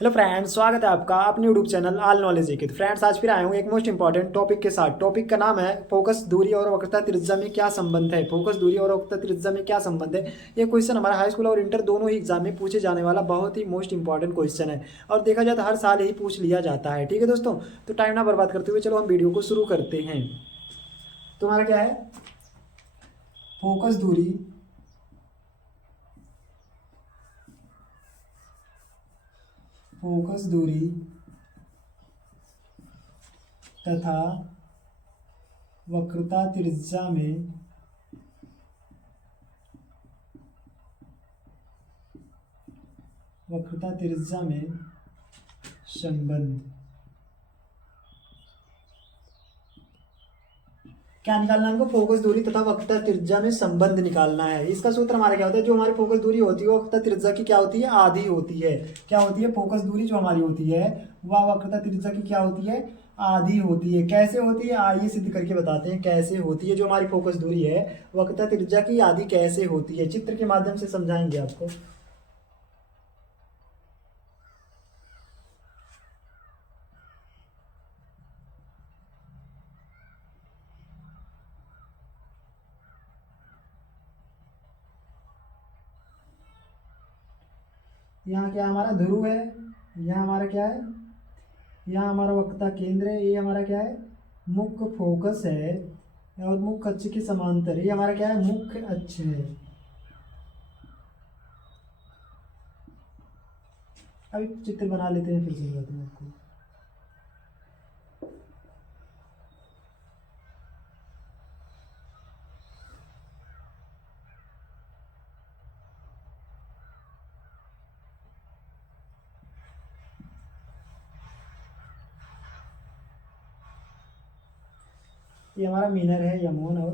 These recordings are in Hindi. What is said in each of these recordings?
हेलो फ्रेंड्स, स्वागत है आपका अपने यूट्यूब चैनल ऑल नॉलेज एक। फ्रेंड्स, आज फिर आए हूँ एक मोस्ट इंपॉर्टेंट टॉपिक के साथ। टॉपिक का नाम है फोकस दूरी और वक्रता त्रिज्या में क्या संबंध है। फोकस दूरी और वक्रता त्रिज्या में क्या संबंध है, ये क्वेश्चन हमारा हाई स्कूल और इंटर दोनों ही एग्जाम में पूछे जाने वाला बहुत ही मोस्ट इंपॉर्टेंट क्वेश्चन है और देखा जाए तो हर साल ही पूछ लिया जाता है। ठीक है दोस्तों, तो टाइम ना बर्बाद करते हुए चलो हम वीडियो को शुरू करते हैं। तुम्हारा क्या है, फोकस दूरी फोकस दूरी तथा वक्रता त्रिज्या में संबंध क्या निकालना है हमको? फोकस दूरी तथा वक्रता त्रिज्या में संबंध निकालना है। इसका सूत्र हमारा क्या होता है? जो हमारी फोकस दूरी होती है वो वक्रता त्रिज्या की क्या होती है? आधी होती है। क्या होती है? फोकस दूरी जो हमारी होती है वह वक्रता त्रिज्या की क्या होती है? आधी होती है। कैसे होती है आइए सिद्ध करके बताते हैं कैसे होती है। जो हमारी फोकस दूरी है वक्रता त्रिज्या की आधी कैसे होती है, चित्र के माध्यम से समझाएंगे आपको। यहाँ क्या हमारा ध्रुव है, यहाँ हमारा क्या है, यहाँ हमारा वक्रता केंद्र है, ये हमारा क्या है? मुख्य फोकस है और मुख्य अक्ष के समांतर, ये हमारा क्या है? मुख्य अक्ष है। अभी चित्र बना लेते हैं फिर समझाते हैं आपको। ये हमारा मीनर है यमोन और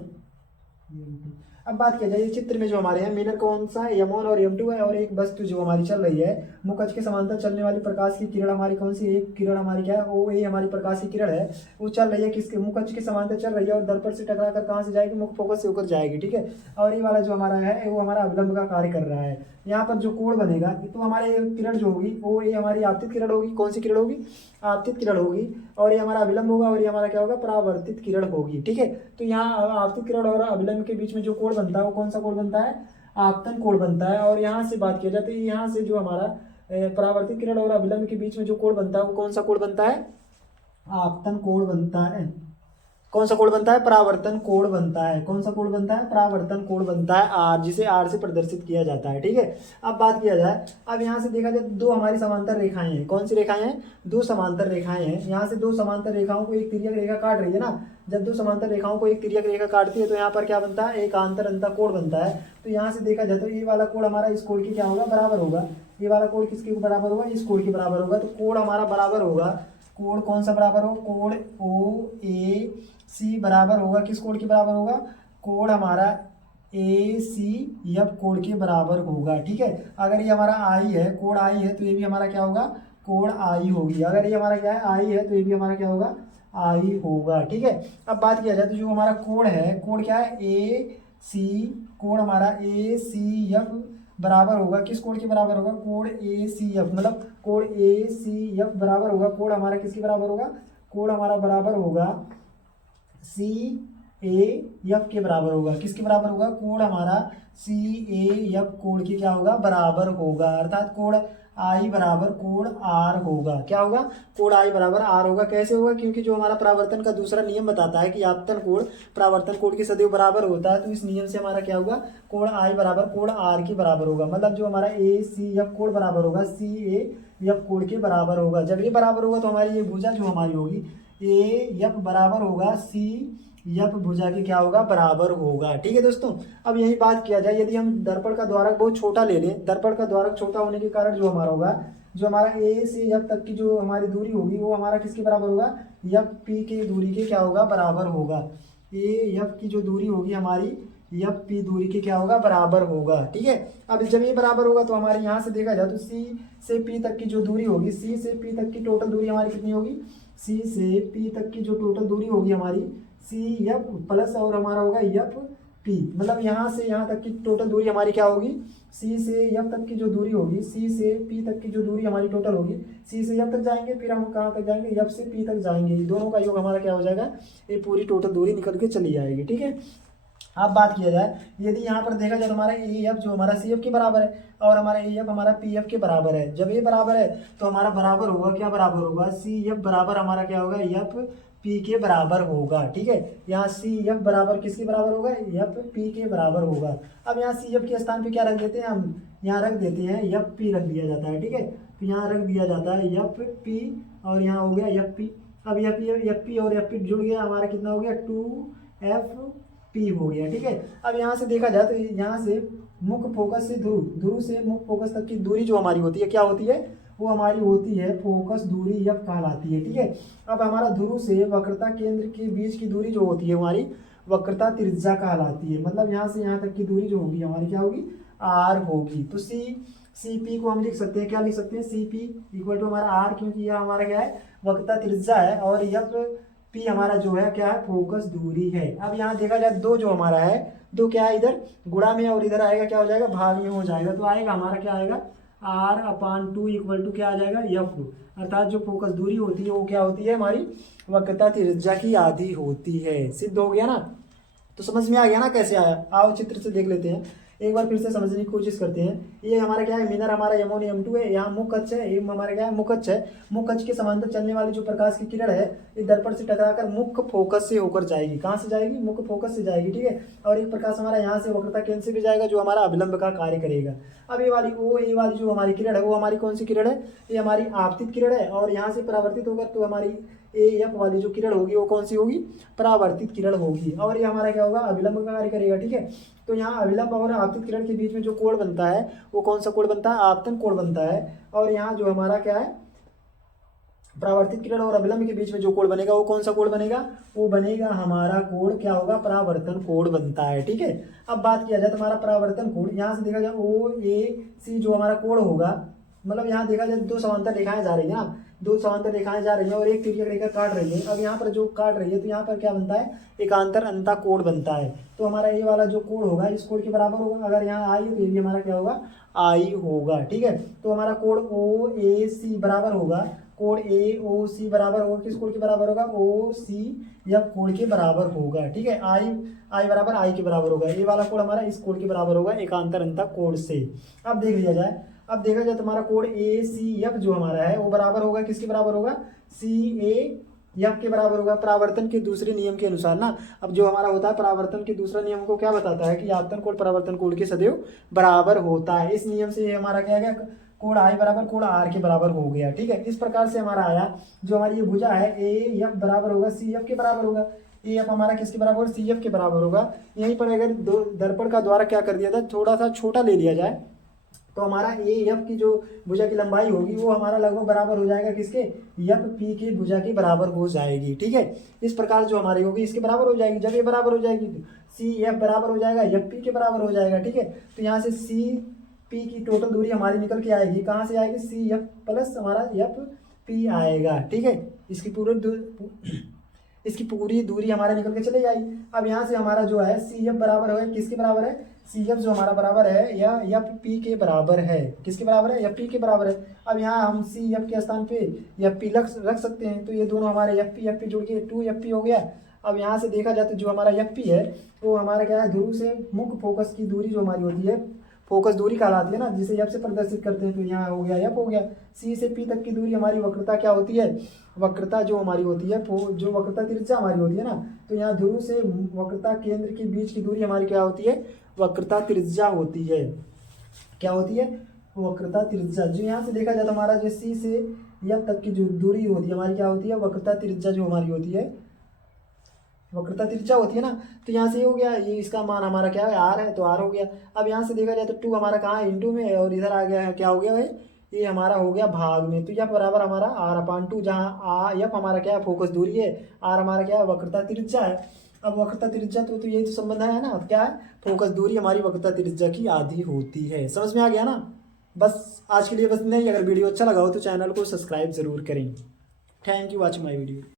M2। अब बात किया जाए चित्र में जो हमारे हैं मीनर कौन सा है? यमोन और M2 है। और एक वस्तु जो हमारी चल रही है मुख्य अक्ष के समांतर चलने वाली प्रकाश की किरण हमारी कौन सी? एक किरण हमारी क्या है? वो ये हमारी प्रकाश की किरण है, वो चल रही है किसके? मुख्य अक्ष के समांतर चल रही है और दर्पण से टकरा कर कहाँ से जाएगी? मुख्य फोकस से होकर जाएगी। ठीक है, और ये वाला जो हमारा है वो हमारा अवलंब का कार्य कर रहा है। यहाँ पर जो कोण बनेगा तो हमारे किरण जो होगी वो ये हमारी आपतित किरण होगी। कौन सी किरण होगी? आपतित किरण होगी। और ये हमारा अविलंब होगा और ये हमारा क्या होगा? परावर्तित किरण होगी। ठीक है, तो यहाँ आपतित किरण और अविलंब के बीच में जो कोण बनता है वो कौन सा कोण बनता है? आपतन कोण बनता है। और यहाँ से बात किया जाए तो यहाँ से जो हमारा परावर्तित किरण और अविलंब के बीच में जो कोण बनता है वो कौन सा कोण बनता है? आपतन कोण बनता है। कौन सा कोण बनता है? परावर्तन कोण बनता है। कौन सा कोण बनता है? परावर्तन कोण बनता है आर, जिसे आर से प्रदर्शित किया जाता है। ठीक है, अब बात किया जाए, अब यहाँ से देखा जाए दो हमारी समांतर रेखाएं हैं। कौन सी रेखाएं हैं? दो समांतर रेखाएं हैं। यहाँ से दो समांतर रेखाओं को एक तिर्यक रेखा काट रही है ना। जब दो समांतर रेखाओं को एक तिर्यक रेखा काटती है तो यहाँ पर क्या बनता है? एक आंतर अंतः कोण बनता है। तो यहाँ से देखा जाए तो ये वाला कोण हमारा इस कोण के क्या होगा? बराबर होगा। ये वाला कोण किसके बराबर होगा? इस कोण के बराबर होगा। तो कोण हमारा बराबर होगा। कोण कौन सा बराबर हो? कोण ओ ए सी बराबर होगा किस कोण के बराबर होगा? कोण हमारा ए सी एफ कोण के बराबर होगा। ठीक है, अगर ये हमारा आई है, कोण आई है, तो ये भी हमारा क्या होगा? कोण आई होगी। अगर ये हमारा क्या है? आई है, तो ये भी हमारा क्या होगा? आई होगा। ठीक है, अब बात किया जाए तो जो हमारा कोण है, कोण क्या है? ए सी, कोण हमारा ए सी एफ बराबर होगा किस कोण के बराबर होगा? कोण ए सी एफ, मतलब कोण ए सी एफ बराबर होगा। कोण हमारा किसके बराबर होगा? कोण हमारा बराबर होगा सी ए एफ के बराबर होगा। किसके बराबर होगा? कोण हमारा सी ए एफ कोण के क्या होगा? बराबर होगा। अर्थात कोण आई बराबर कोण आर होगा। क्या होगा? कोण आई बराबर आर होगा। कैसे होगा? क्योंकि जो हमारा परावर्तन का दूसरा नियम बताता है कि आपतन कोण परावर्तन कोण के सदैव बराबर होता है, तो इस नियम से हमारा क्या होगा? कोण आई बराबर कोण आर के बराबर होगा। मतलब जो हमारा ए सी एफ कोण बराबर होगा सी ए एफ कोण के बराबर होगा। जब ये बराबर होगा तो हमारी ये भुजा जो हमारी होगी ए एफ बराबर होगा सी एफ भुजा के क्या होगा? बराबर होगा। ठीक है दोस्तों, अब यही बात किया जाए, यदि हम दर्पण का द्वारक बहुत छोटा ले लें, दर्पण का द्वारक छोटा होने के कारण जो हमारा होगा, जो हमारा ए से एफ तक की जो हमारी दूरी होगी वो हमारा किसके बराबर होगा? एफ पी की दूरी के क्या होगा? बराबर होगा। ए एफ की जो दूरी होगी हमारी एफ पी दूरी के क्या होगा? बराबर होगा। ठीक है, अब जब ये बराबर होगा तो हमारे यहाँ से देखा जाए तो सी से पी तक की जो दूरी होगी, सी से पी तक की टोटल दूरी हमारी कितनी होगी? सी से पी तक की जो टोटल दूरी होगी हमारी सी एफ प्लस और हमारा होगा एफ पी, मतलब यहाँ से यहाँ तक की टोटल दूरी हमारी क्या होगी? सी से एफ तक की जो दूरी होगी, सी से पी तक की जो दूरी हमारी टोटल होगी, सी से एफ तक जाएंगे, फिर हम कहाँ तक जाएंगे, एफ से पी तक जाएंगे, दोनों का योग हमारा क्या हो जाएगा, ये पूरी टोटल दूरी निकल के चली जाएगी। ठीक है, अब बात किया जाए, यदि यहाँ पर देखा जाए तो हमारा ए एफ जो हमारा सी एफ के बराबर है और हमारा ए एफ हमारा पी एफ के बराबर है। जब ये बराबर है तो हमारा बराबर होगा, क्या बराबर होगा, सी एफ बराबर हमारा क्या होगा, एफ पी के बराबर होगा। ठीक है, यहाँ सी एफ बराबर किसके बराबर होगा, एफ पी के बराबर होगा। अब यहाँ सी एफ के स्थान पे क्या रख देते हैं हम, यहाँ रख देते हैं एफ पी रख दिया जाता है। ठीक है, तो यहाँ रख दिया जाता है एफ पी और यहाँ हो गया एफ पी। अब एफ पी और एफ पी जुड़ गया, हमारा कितना हो गया, 2 पी हो गया। ठीक है, अब यहाँ से देखा जाए तो यहाँ से मुख्य फोकस से ध्रुव से मुख्य फोकस तक की दूरी जो हमारी होती है, क्या होती है, वो हमारी होती है फोकस दूरी एफ कहलाती है। ठीक है, अब हमारा ध्रुव से वक्रता केंद्र के बीच की दूरी जो होती है हमारी वक्रता त्रिज्या कहलाती है। मतलब यहाँ से यहाँ तक की दूरी जो होगी हमारी क्या होगी, आर होगी। तो सी पी को हम लिख सकते हैं, क्या लिख सकते हैं, सी पी इक्वल टू हमारा आर, क्योंकि यह हमारा क्या है, वक्रता त्रिज्या है और एफ पी हमारा जो है क्या है, फोकस दूरी है। अब यहाँ देखा जाए दो जो हमारा है, दो क्या है, इधर गुणा में और इधर आएगा क्या हो जाएगा, भाग में हो जाएगा। तो आएगा हमारा क्या आएगा, R/2 इक्वल टू क्या आ जाएगा, एफ, अर्थात जो फोकस दूरी होती है वो क्या होती है, हमारी वक्रता त्रिज्या की आधी होती है। सिद्ध हो गया ना, तो समझ में आ गया ना कैसे आया। आओ चित्र से देख लेते हैं, एक बार फिर से समझने की कोशिश करते हैं। ये हमारा क्या है, मीनर हमारा M1 M2 है, यहाँ मुख्य अक्ष है, ये हमारा क्या है, मुख्य अक्ष है। मुख्य अक्ष के समांतर चलने वाली जो प्रकाश की किरण है, ये दर्पण से टकराकर मुख्य फोकस से होकर जाएगी। कहाँ से जाएगी, मुख्य फोकस से जाएगी। ठीक है, और एक प्रकाश हमारा यहाँ से वक्रता केंद्र से भी जाएगा, जो हमारा अभिलंब का कार्य करेगा। अब ये वाली जो हमारी किरण है, वो हमारी कौन सी किरण है, ये हमारी आपतित किरण है, और यहाँ से परावर्तित होकर तो हमारी ए एफ वाली जो किरण होगी वो कौन सी होगी, परावर्तित किरण होगी, और ये हमारा क्या होगा, अभिलंब का कार्य करेगा। ठीक है, तो यहाँ अभिलंब और आपतित किरण के बीच में जो कोण बनता है वो कौन सा कोण बनता है, आपतन कोण बनता है। और यहाँ जो हमारा क्या है, परावर्तित किरण और अभिलंब के बीच में जो कोण बनेगा वो कौन सा कोण बनेगा, वो बनेगा हमारा कोण क्या होगा, परावर्तन कोण बनता है। ठीक है, अब बात किया जाए तो हमारा परावर्तन कोण, यहाँ से देखा जाए ओ ए सी जो हमारा कोण होगा, मतलब यहाँ देखा जाए दो समांतर रेखाएं जा रही है ना, दो समांतर रेखाएं जा रही हैं और एक तिर्यक रेखा काट रही है। अब यहाँ पर जो काट रही है तो यहाँ पर क्या बनता है, एकांतर अंतः कोण बनता है। तो हमारा ये वाला जो कोण होगा इस कोण के बराबर होगा, अगर यहाँ आई तो ये भी हमारा क्या होगा, आई होगा। ठीक है, तो हमारा कोण ओ ए सी बराबर होगा, कोण ए ओ सी बराबर होगा, किस कोण के बराबर होगा, ओ सी एफ कोण के बराबर होगा। ठीक है, आई बराबर आई के बराबर होगा, ये वाला कोण हमारा इस कोण के बराबर होगा एकांतर अंतः कोण से। अब देख लिया जाए, अब देखा जाए तो हमारा कोण ए सी एफ जो हमारा है वो बराबर होगा, किसके बराबर होगा, सी ए एफ के बराबर होगा, परावर्तन के दूसरे नियम के अनुसार ना। अब जो हमारा होता है परावर्तन के दूसरा नियम को क्या बताता है कि आपतन कोण परावर्तन कोण के सदैव बराबर होता है। इस नियम से हमारा क्या गया, कोण आई बराबर कोण आर के बराबर हो गया। ठीक है, इस प्रकार से हमारा आया, जो हमारी ये भुजा है ए एफ बराबर होगा सी एफ के बराबर होगा, ए एफ हमारा किसके बराबर होगा, सी एफ के बराबर होगा। यहीं पर अगर दर्पण का द्वारा क्या कर दिया जाए, थोड़ा सा छोटा ले लिया जाए तो हमारा ए एफ की जो भुजा की लंबाई होगी वो हमारा लगभग बराबर हो जाएगा किसके, एफ पी के भुजा के बराबर हो जाएगी। ठीक है, इस प्रकार जो हमारी होगी इसके बराबर हो जाएगी। जब ये बराबर हो जाएगी तो सी एफ बराबर हो जाएगा, एफ पी के बराबर हो जाएगा। ठीक है, तो यहाँ से सी पी की टोटल दूरी हमारी निकल के आएगी, कहाँ से आएगी, सी एफ प्लस हमारा एफ पी आएगा। ठीक है, इसकी पूरी दूरी हमारे निकल के चले जाएगी। अब यहाँ से हमारा जो है सी एफ बराबर है, किसके बराबर है, सी एफ जो हमारा बराबर है या एफ पी के बराबर है, किसके बराबर है, एफ पी के बराबर है। अब यहाँ हम सी एफ के स्थान पे एफ पी रख सकते हैं, तो ये दोनों हमारे एफ पी जुड़ के 2 एफ पी हो गया। अब यहाँ से देखा जाए तो जो हमारा एफ पी है वो हमारा क्या है, ध्रुव से मुख्य फोकस की दूरी जो हमारी होती है फोकस दूरी कहलाती है ना, जिसे एफ से प्रदर्शित करते हैं। तो यहाँ हो गया एफ हो गया, सी से पी तक की दूरी हमारी वक्रता क्या होती है, वक्रता जो हमारी होती है जो वक्रता त्रिज्या हमारी होती है ना, तो यहाँ ध्रुव से वक्रता केंद्र के बीच की दूरी हमारी क्या होती है, वक्रता त्रिज्या होती है। क्या होती है, वक्रता त्रिज्या। जो यहाँ से देखा जाए तो हमारा जो सी से एफ तक की जो दूरी होती है हमारी क्या होती है, वक्रता त्रिज्या जो हमारी होती है, वक्रता त्रिज्या होती है ना। तो यहाँ से हो गया, ये इसका मान हमारा क्या है, आर है, तो आर हो गया। अब यहाँ से देखा जाए तो 2 हमारा कहाँ है, इंटू में है, और इधर आ गया है क्या हो गया है, ये हमारा हो गया भाग में। तो यह बराबर हमारा R/2, जहाँ एफ हमारा क्या है, फोकस दूरी है, आर हमारा क्या है, वक्रता त्रिज्या है। अब वक्रता त्रिज्या तो यही तो संबंध है ना, अब क्या है, फोकस दूरी हमारी वक्रता त्रिज्या की आधी होती है। समझ में आ गया ना। बस आज के लिए बस नहीं, अगर वीडियो अच्छा लगा हो तो चैनल को सब्सक्राइब जरूर करें। Thank you watching my video.